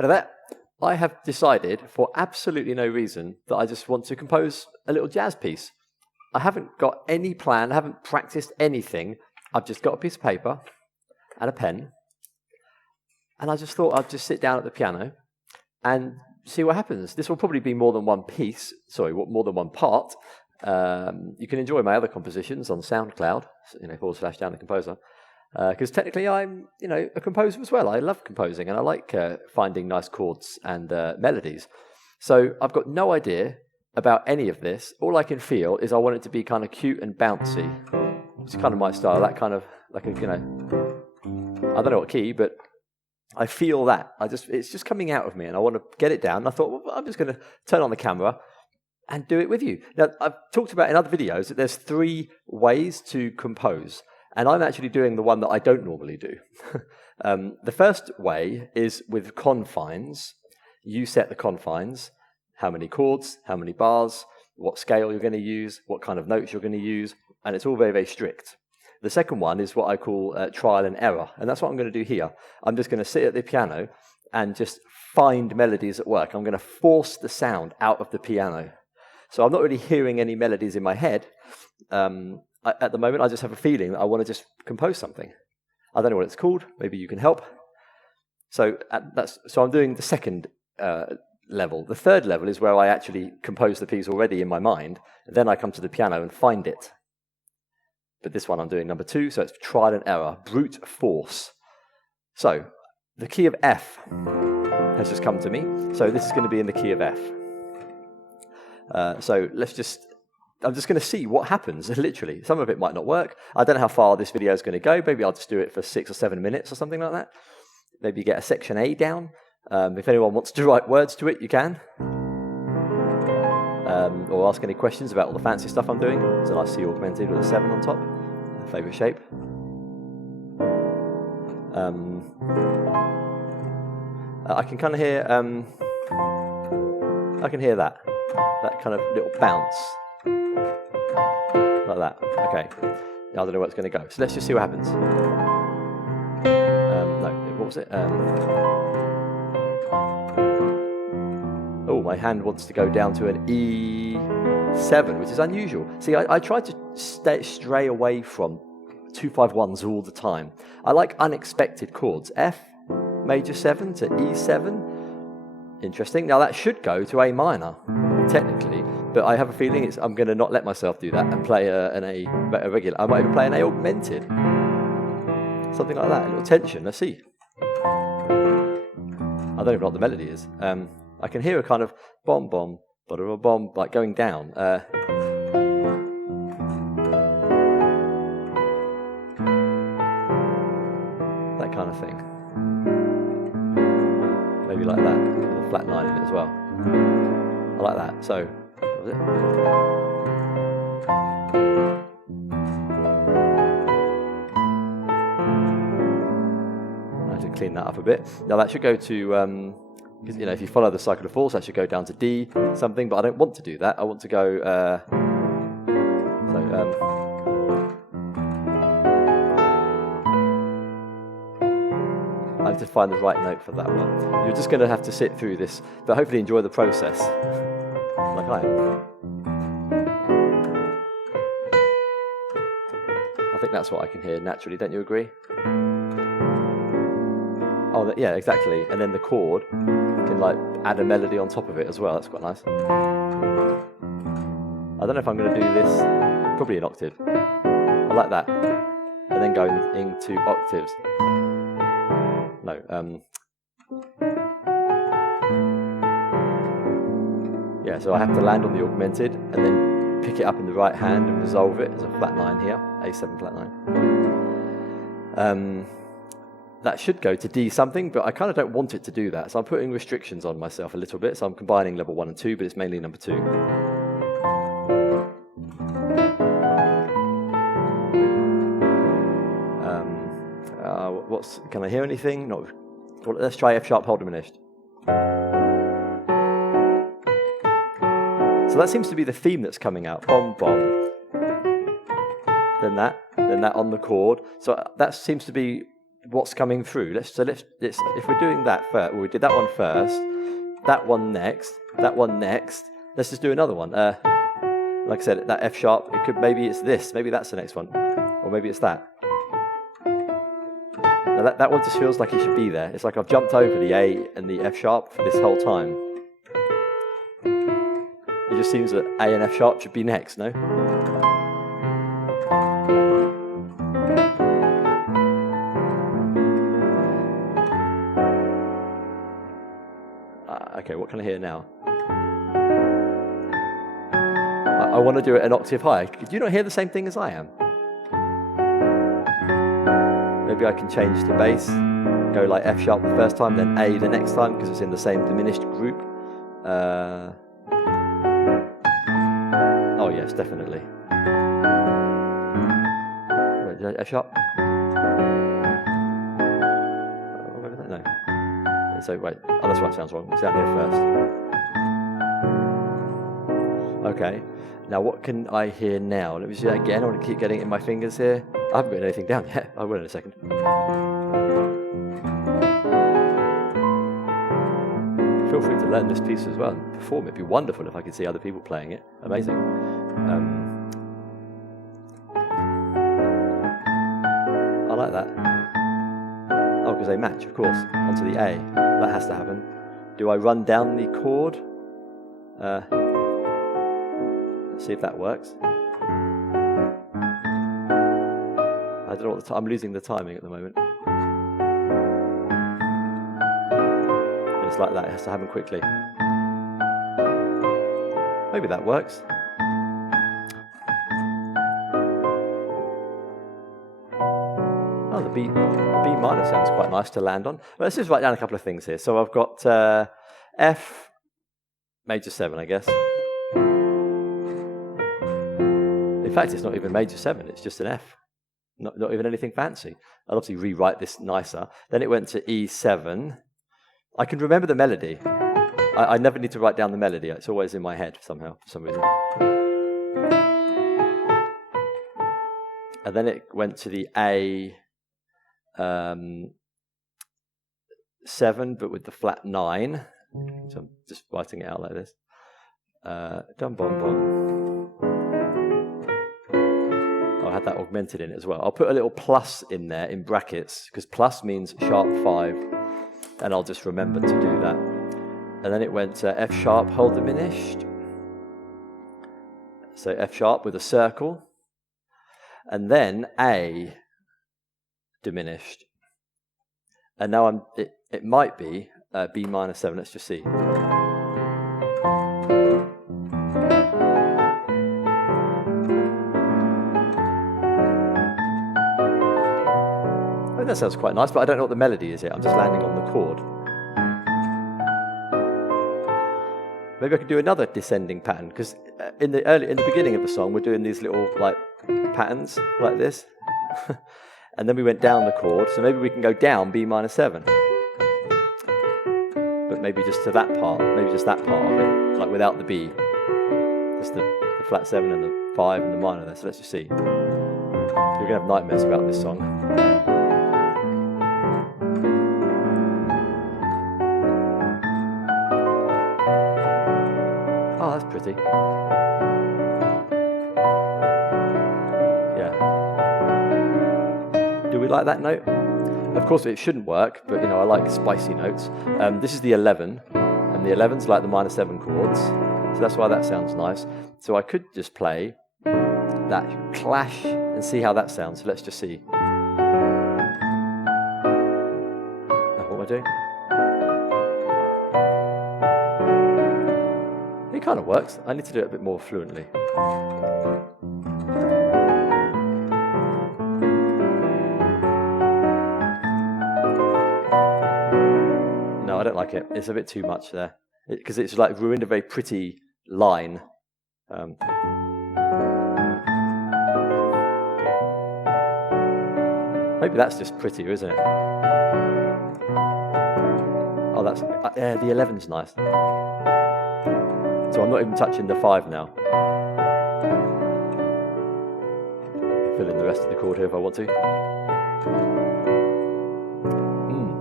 Hello there. I have decided, for absolutely no reason, that I just want to compose a little jazz piece. I haven't got any plan, I haven't practiced anything. I've just got a piece of paper and a pen, and I just thought I'd just sit down at the piano and see what happens. This will probably be more than one piece, more than one part. You can enjoy my other compositions on SoundCloud, /danthecomposer. Because technically I'm, a composer as well. I love composing and I like finding nice chords and melodies. So I've got no idea about any of this. All I can feel is I want it to be kind of cute and bouncy. It's kind of my style. That kind of like I don't know what key, but I feel that. It's just coming out of me, and I want to get it down. And I thought, well, I'm just going to turn on the camera and do it with you. Now I've talked about in other videos that there's 3 ways to compose. And I'm actually doing the one that I don't normally do. The first way is with confines. You set the confines, how many chords, how many bars, what scale you're going to use, what kind of notes you're going to use, and it's all very, very strict. The second one is what I call trial and error, and that's what I'm going to do here. I'm just going to sit at the piano and just find melodies at work. I'm going to force the sound out of the piano. So I'm not really hearing any melodies in my head. At the moment, I just have a feeling that I want to just compose something. I don't know what it's called. Maybe you can help. So I'm doing the second level. The third level is where I actually compose the piece already in my mind. Then I come to the piano and find it. But this one I'm doing number 2, so it's trial and error, brute force. So the key of F has just come to me. So this is going to be in the key of F. I'm just going to see what happens, literally. Some of it might not work. I don't know how far this video is going to go. Maybe I'll just do it for 6 or 7 minutes or something like that. Maybe get a section A down. If anyone wants to write words to it, you can. Or ask any questions about all the fancy stuff I'm doing. It's a nice C augmented with a 7 on top. Favourite shape. I can kind of hear... I can hear that kind of little bounce. Like that. Okay. I don't know where it's going to go. So let's just see what happens. No, what was it? Oh, my hand wants to go down to an E7, which is unusual. See, I try to stray away from 2-5-1s all the time. I like unexpected chords. F, major 7 to E7. Interesting. Now that should go to A minor, technically. But I have a feeling I'm going to not let myself do that and play an A regular. I might even play an A augmented. Something like that, a little tension. Let's see. I don't even know what the melody is. I can hear a kind of bom bom, ba-da-ba-bom, like going down. That kind of thing. Maybe like that, with a flat 9 in it as well. I like that. So. Was it? I have to clean that up a bit. Now that should go to, if you follow the cycle of fourths, that should go down to D something, but I don't want to do that. I want to go, I have to find the right note for that one. You're just going to have to sit through this, but hopefully enjoy the process. Like I am. I think that's what I can hear naturally, don't you agree? Oh, yeah, exactly. And then the chord can add a melody on top of it as well. That's quite nice. I don't know if I'm going to do this. Probably an octave. I like that. And then go into octaves. No. Yeah, so I have to land on the augmented and then pick it up in the right hand and resolve it as a flat 9 here, A7 flat 9. That should go to D something, but I kind of don't want it to do that, so I'm putting restrictions on myself a little bit, so I'm combining level 1 and 2, but it's mainly number 2. Can I hear anything? No. Well, let's try F sharp whole diminished. So that seems to be the theme that's coming out. Bom, bom. Then that on the chord. So that seems to be what's coming through. Let's if we're doing that first, well, we did that one first, that one next, that one next. Let's just do another one. Like I said, that F sharp. It could maybe it's this. Maybe that's the next one, or maybe it's that. Now that one just feels like it should be there. It's like I've jumped over the A and the F sharp for this whole time. It just seems that A and F sharp should be next, no? Okay, what can I hear now? I want to do it an octave higher. Do you not hear the same thing as I am? Maybe I can change the bass, go like F sharp the first time, then A the next time, because it's in the same diminished group. Oh yes, definitely. F sharp. No. So wait, oh, that's why it sounds wrong. It's down here first. Okay. Now what can I hear now? Let me see that again. I want to keep getting it in my fingers here. I haven't written anything down yet. I will in a second. Feel free to learn this piece as well and perform it. It'd be wonderful if I could see other people playing it. Amazing. I like that. Oh, because they match, of course, onto the A. That has to happen. Do I run down the chord? Let's see if that works. I don't know what I'm losing the timing at the moment. It's like that, it has to happen quickly. Maybe that works. Oh, the B minor sounds quite nice to land on. Well, let's just write down a couple of things here. So I've got F major 7, I guess. In fact, it's not even major 7, it's just an F. Not even anything fancy. I'll obviously rewrite this nicer. Then it went to E7. I can remember the melody. I never need to write down the melody. It's always in my head somehow, for some reason. And then it went to the A7, but with the flat 9. So I'm just writing it out like this. Dum bum bum. I had that augmented in it as well. I'll put a little plus in there in brackets, because plus means sharp 5, and I'll just remember to do that. And then it went to F sharp whole diminished. So F sharp with a circle. And then A diminished. And now it might be B minor 7, let's just see. That sounds quite nice, but I don't know what the melody is yet. I'm just landing on the chord. Maybe I could do another descending pattern, because in the beginning of the song, we're doing these little like patterns like this, and then we went down the chord. So maybe we can go down B minor 7, but maybe just to that part, maybe just that part of it, like without the B, just the flat 7 and the 5 and the minor there. So let's just see. You're gonna have nightmares about this song. Oh, that's pretty. Yeah. Do we like that note? Of course, it shouldn't work, but I like spicy notes. This is the 11, and the 11's like the minor 7 chords, so that's why that sounds nice. So I could just play that clash and see how that sounds. So let's just see. What am I doing? It kind of works. I need to do it a bit more fluently. No, I don't like it. It's a bit too much there. Because it's like ruined a very pretty line. Maybe that's just prettier, isn't it? Oh, that's... yeah, the 11's nice. So I'm not even touching the 5 now. Fill in the rest of the chord here if I want to.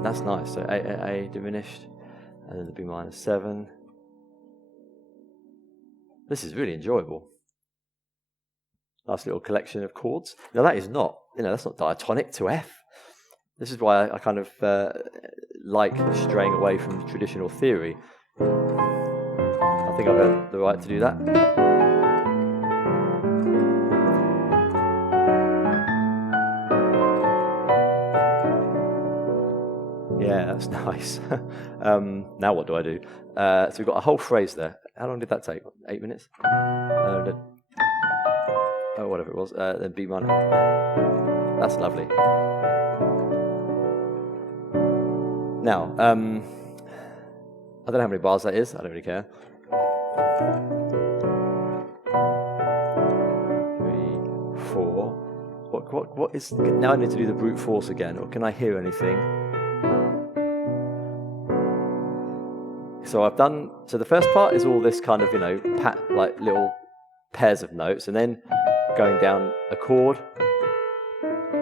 That's nice. So A diminished, and then the B minor 7. This is really enjoyable. Nice little collection of chords. Now that is not, that's not diatonic to F. This is why I kind of like straying away from traditional theory. I think I've earned the right to do that. Yeah, that's nice. Now what do I do? So we've got a whole phrase there. How long did that take? 8 minutes? Whatever it was. Then B minor. That's lovely. Now, I don't know how many bars that is. I don't really care. 3, 4. What is? Now I need to do the brute force again. Or can I hear anything? So I've done. So the first part is all this kind of like little pairs of notes, and then going down a chord.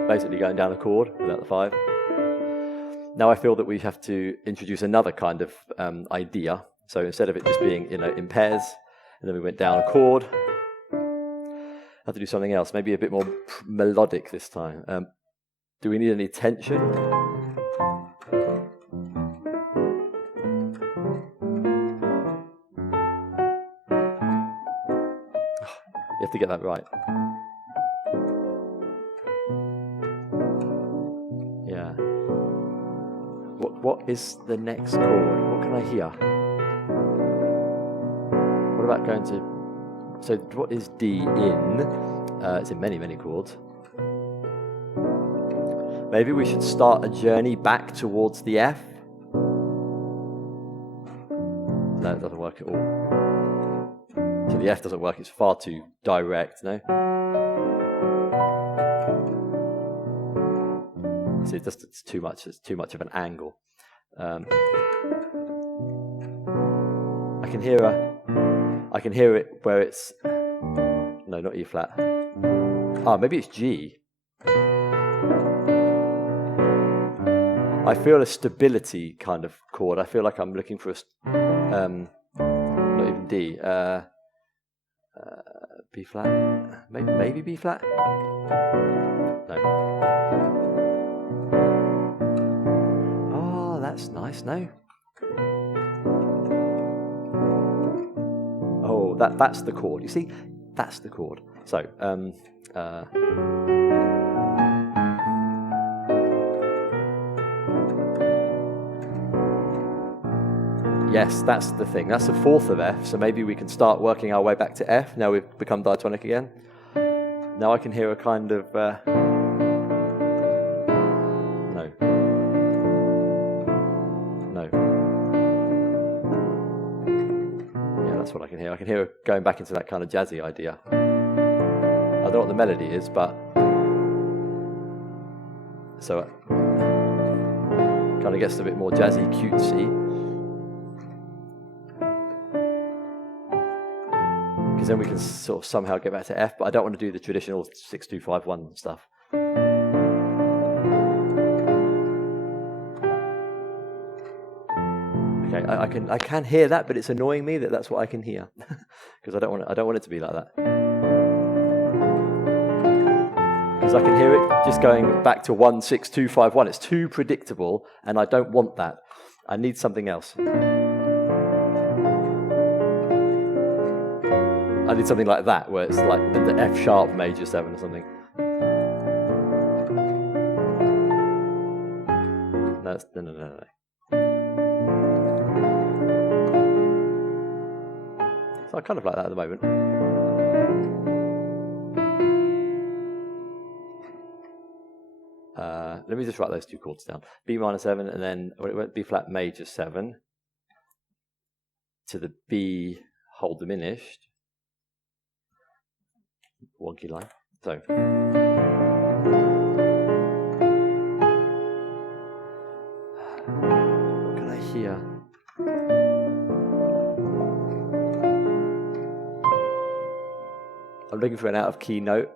Basically going down a chord without the 5. Now I feel that we have to introduce another kind of idea. So instead of it just being in pairs, and then we went down a chord, I have to do something else, maybe a bit more melodic this time. Do we need any tension? You have to get that right. Yeah. What is the next chord? What can I hear? What about going to... So what is D in? It's in many, many chords. Maybe we should start a journey back towards the F. No, it doesn't work at all. So the F doesn't work, it's far too direct, no? See, it's too much of an angle. I can hear it where it's, no, not E flat. Maybe it's G. I feel a stability kind of chord. I feel like I'm looking for not even D. B flat, maybe B flat. No. Oh, that's nice. No. Oh, that's the chord. You see, that's the chord. So, yes, that's the thing. That's the 4th of F, so maybe we can start working our way back to F. Now we've become diatonic again. Now I can hear a kind of... No. No. Yeah, that's what I can hear. I can hear it going back into that kind of jazzy idea. I don't know what the melody is, but... So it kind of gets a bit more jazzy, cutesy. Because then we can sort of somehow get back to F, but I don't want to do the traditional 6-2-5-1 stuff. Okay, I can hear that, but it's annoying me that that's what I can hear because I don't want it to be like that. Because I can hear it just going back to 1-6-2-5-1. It's too predictable, and I don't want that. I need something else. I need something like that, where it's like the F sharp major 7 or something. No. So I kind of like that at the moment. Let me just write those 2 chords down. B minor 7, and then it went B flat major 7 to the B whole diminished. Wonky line. So. What can I hear? I'm looking for an out of key note.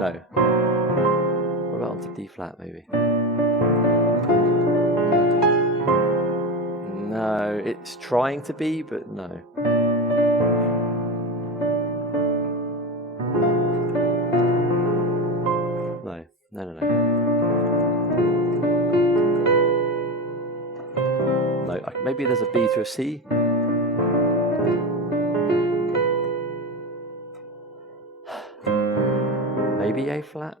No. What about on down to D flat, maybe. No, it's trying to be, but no. No. No, maybe there's a B to a C. Maybe A flat.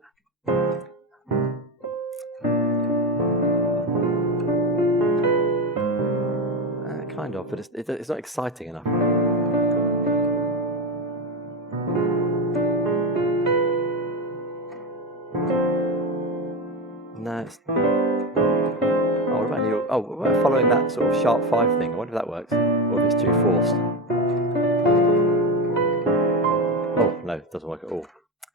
Kind of, but it's not exciting enough. No, it's... Oh, what about following that sort of sharp 5 thing? I wonder if that works, or if it's too forced. Oh, no, it doesn't work at all.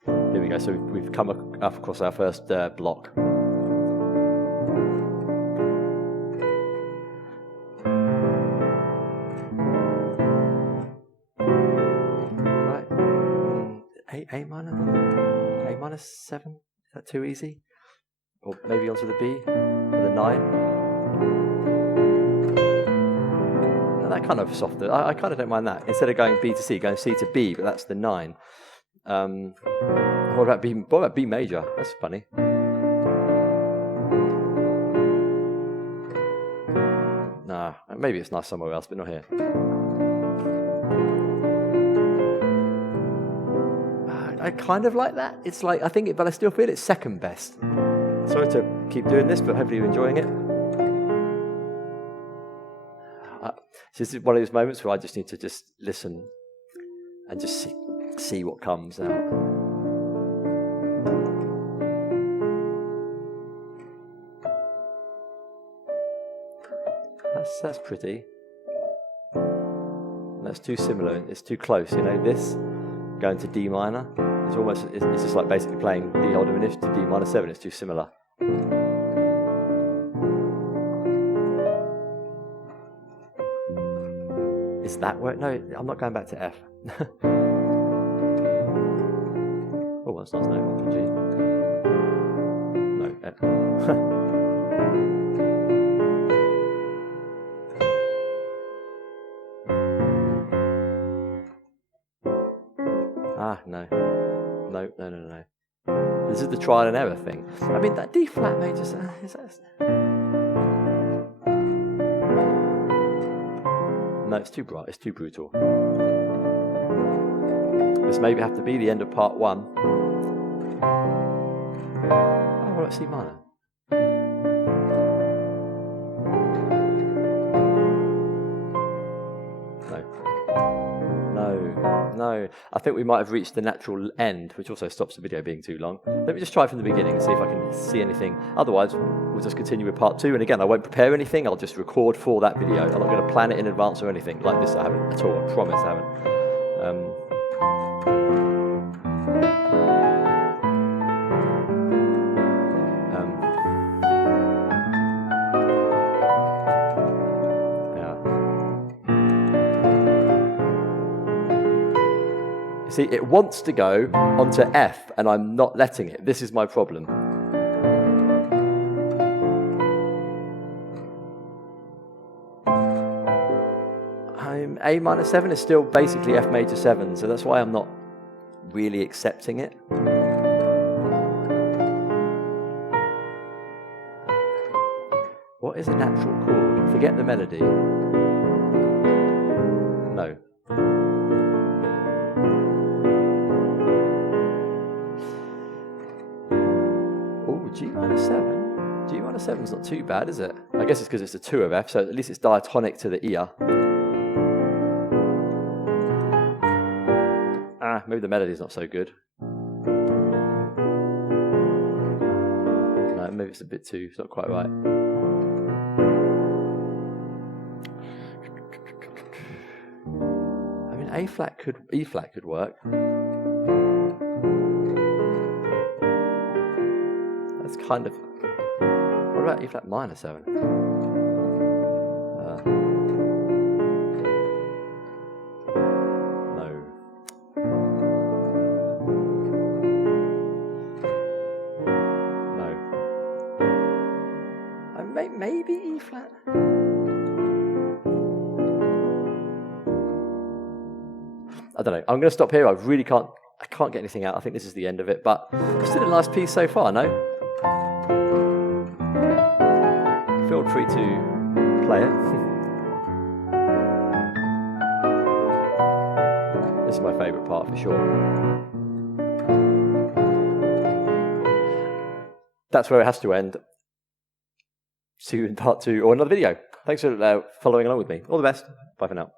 Here we go, so we've come up across our first block. Right, A minor 7, is that too easy? Or maybe onto the B, or the 9. No, that kind of softer. I kind of don't mind that. Instead of going B to C, going C to B, but that's the 9. What about B major? That's funny. Nah, maybe it's nice somewhere else, but not here. I kind of like that. It's like, but I still feel it's second best. Sorry to keep doing this, but hopefully you're enjoying it. So this is one of those moments where I just need to just listen and just see what comes out. That's pretty. That's too similar. It's too close. You know, this going to D minor. It's just like basically playing D whole diminished to D minor 7. It's too similar. Is that work? No, I'm not going back to F. Oh, that's nice. No, G. No, F. No. This is the trial and error thing. I mean, that D flat major is that... No, it's too bright. It's too brutal. This maybe have to be the end of part 1. Oh, well, let's C minor. No. I think we might have reached the natural end, which also stops the video being too long. Let me just try from the beginning and see if I can see anything. Otherwise, we'll just continue with part 2. And again, I won't prepare anything. I'll just record for that video. I'm not going to plan it in advance or anything like this. I haven't at all. I promise I haven't. See, it wants to go onto F, and I'm not letting it. This is my problem. A minor 7 is still basically F major 7, so that's why I'm not really accepting it. What is a natural chord? Forget the melody. No. G minor 7? G minor 7 is not too bad, is it? I guess it's because it's a 2 of F, so at least it's diatonic to the ear. Maybe the melody's not so good. No, maybe it's a bit too, it's not quite right. I mean, E flat could work. That's kind of... What about E flat minor 7? No. flat. I don't know. I'm going to stop here. I can't get anything out. I think this is the end of it, but it's still a nice piece so far, no? Feel free to play it. This is my favourite part for sure. That's where it has to end. See you in part 2 or another video. Thanks for following along with me. All the best. Bye for now.